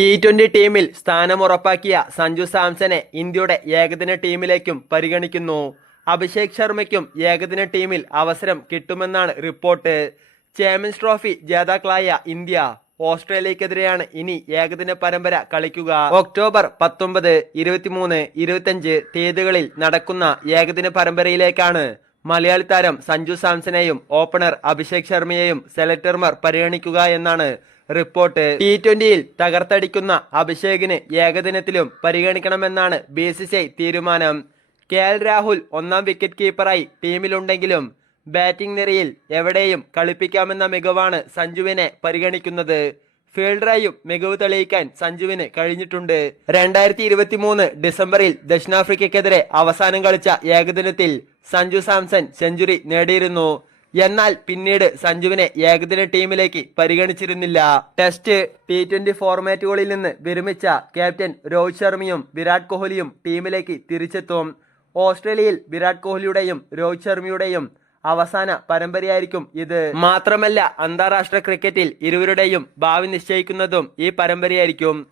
T twenty ടീമിൽ സ്ഥാനമുറപ്പാക്കിയ സഞ്ജു സാംസനെ ഇന്ത്യയുടെ ഏകദിന ടീമിലേക്കും പരിഗണിക്കുന്നു. അഭിഷേക് ശർമ്മയ്ക്കും ഏകദിന ടീമിൽ അവസരം കിട്ടുമെന്നാണ് റിപ്പോർട്ട്. ചാമ്പ്യൻസ് ട്രോഫി ജേതാക്കളായ ഇന്ത്യ ഓസ്ട്രേലിയക്കെതിരെയാണ് ഇനി ഏകദിന പരമ്പര കളിക്കുക. ഒക്ടോബർ പത്തൊമ്പത് ഇരുപത്തിമൂന്ന് ഇരുപത്തിയഞ്ച് തീയതികളിൽ നടക്കുന്ന ഏകദിന പരമ്പരയിലേക്കാണ് മലയാളി താരം സഞ്ജു സാംസനെയും ഓപ്പണർ അഭിഷേക് ശർമ്മയെയും സെലക്ടർമാർ പരിഗണിക്കുക എന്നാണ് റിപ്പോർട്ട്. ടി ട്വന്റിയിൽ തകർത്തടിക്കുന്ന അഭിഷേകിന് ഏകദിനത്തിലും പരിഗണിക്കണമെന്നാണ് ബി സി സി ഐ തീരുമാനം. കെ എൽ രാഹുൽ ഒന്നാം വിക്കറ്റ് കീപ്പറായി ടീമിലുണ്ടെങ്കിലും ബാറ്റിംഗ് നിരയിൽ എവിടെയും കളിപ്പിക്കാമെന്ന മികവാണ് സഞ്ജുവിനെ പരിഗണിക്കുന്നത്. ഫീൽഡറായും മികവ് തെളിയിക്കാൻ സഞ്ജുവിന് കഴിഞ്ഞിട്ടുണ്ട്. രണ്ടായിരത്തി ഇരുപത്തി മൂന്ന് ഡിസംബറിൽ ദക്ഷിണാഫ്രിക്കയ്ക്കെതിരെ അവസാനം കളിച്ച ഏകദിനത്തിൽ സഞ്ജു സാംസൺ സെഞ്ചുറി നേടിയിരുന്നു. എന്നാൽ പിന്നീട് സഞ്ജുവിനെ ഏകദിന ടീമിലേക്ക് പരിഗണിച്ചിരുന്നില്ല. ടെസ്റ്റ് ടി ട്വന്റി ഫോർമാറ്റുകളിൽ നിന്ന് വിരമിച്ച ക്യാപ്റ്റൻ രോഹിത് ശർമ്മയും വിരാട് കോഹ്ലിയും ടീമിലേക്ക് തിരിച്ചെത്തും. ഓസ്ട്രേലിയയിൽ വിരാട് കോഹ്ലിയുടെയും രോഹിത് ശർമ്മയുടെയും അവസാന പരമ്പരയായിരിക്കും ഇത്. മാത്രമല്ല അന്താരാഷ്ട്ര ക്രിക്കറ്റിൽ ഇരുവരുടെയും ഭാവി നിശ്ചയിക്കുന്നതും ഈ പരമ്പരയായിരിക്കും.